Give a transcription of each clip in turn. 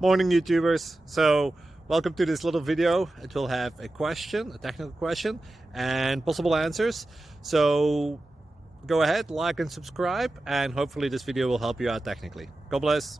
Morning YouTubers. So welcome to this little video. It will have a question, a technical question, and possible answers. So go ahead, like and subscribe, and hopefully this video will help you out technically. God bless.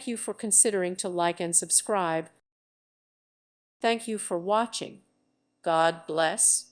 Thank you for considering to like and subscribe. Thank you for watching. God bless.